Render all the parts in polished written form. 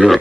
Yeah.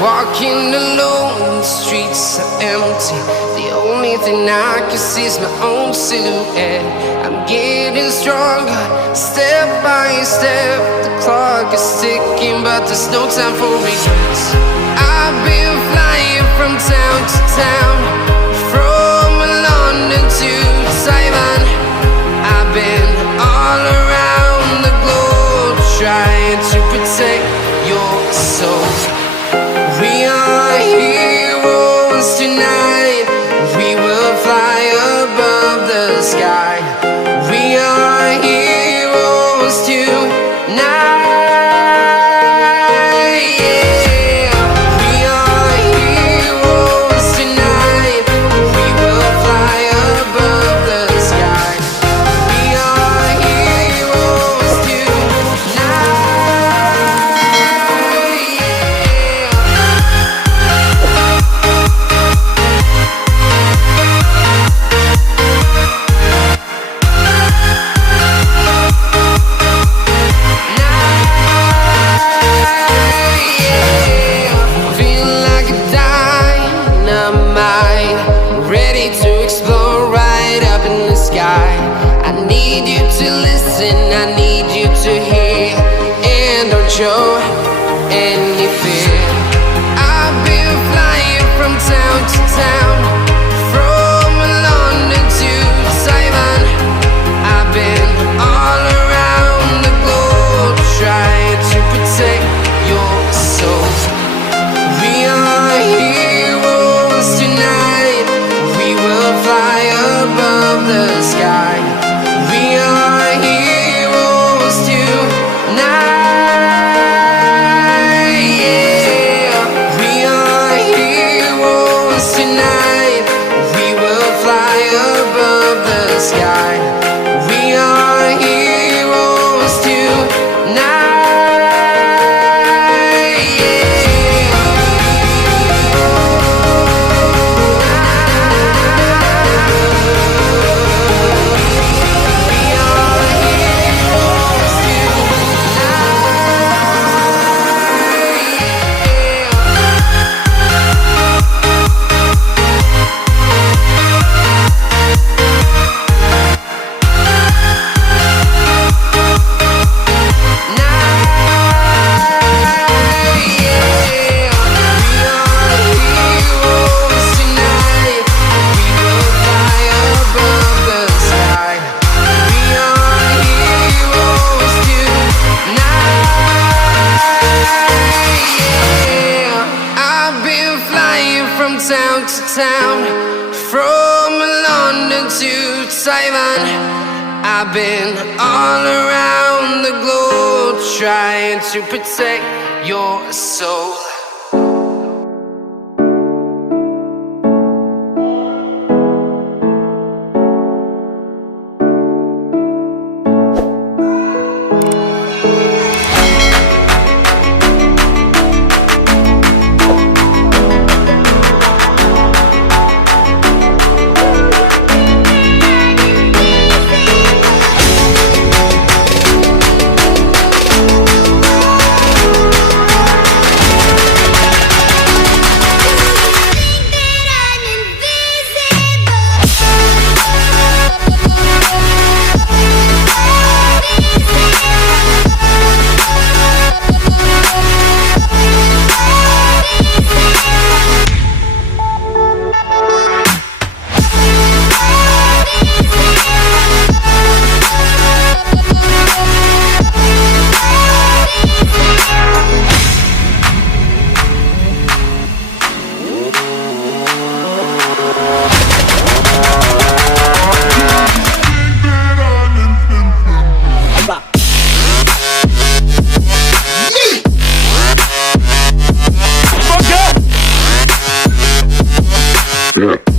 Walking alone, the streets are empty. The only thing I can see is my own silhouette. I'm getting stronger, step by step. The clock is ticking, but there's no time for regrets. I've been flying from town to town, from London to Taiwan. I've been all around the globe, trying to protect your soul. We are heroes tonight. We will fly above the sky. We are heroes tonight. Yeah. We are heroes tonight. We will fly above the sky. We are heroes tonight. Show any fear. I've been flying from town to town, from London to Taiwan. I've been all around the globe, trying to protect your soul. We are heroes tonight. We will fly above the sky. We are heroes tonight. Tonight, we will fly above the sky. We are heroes tonight. Yeah. We are heroes tonight. town to town, from London to Taiwan. I've been all around the globe trying to protect your soul. Yeah.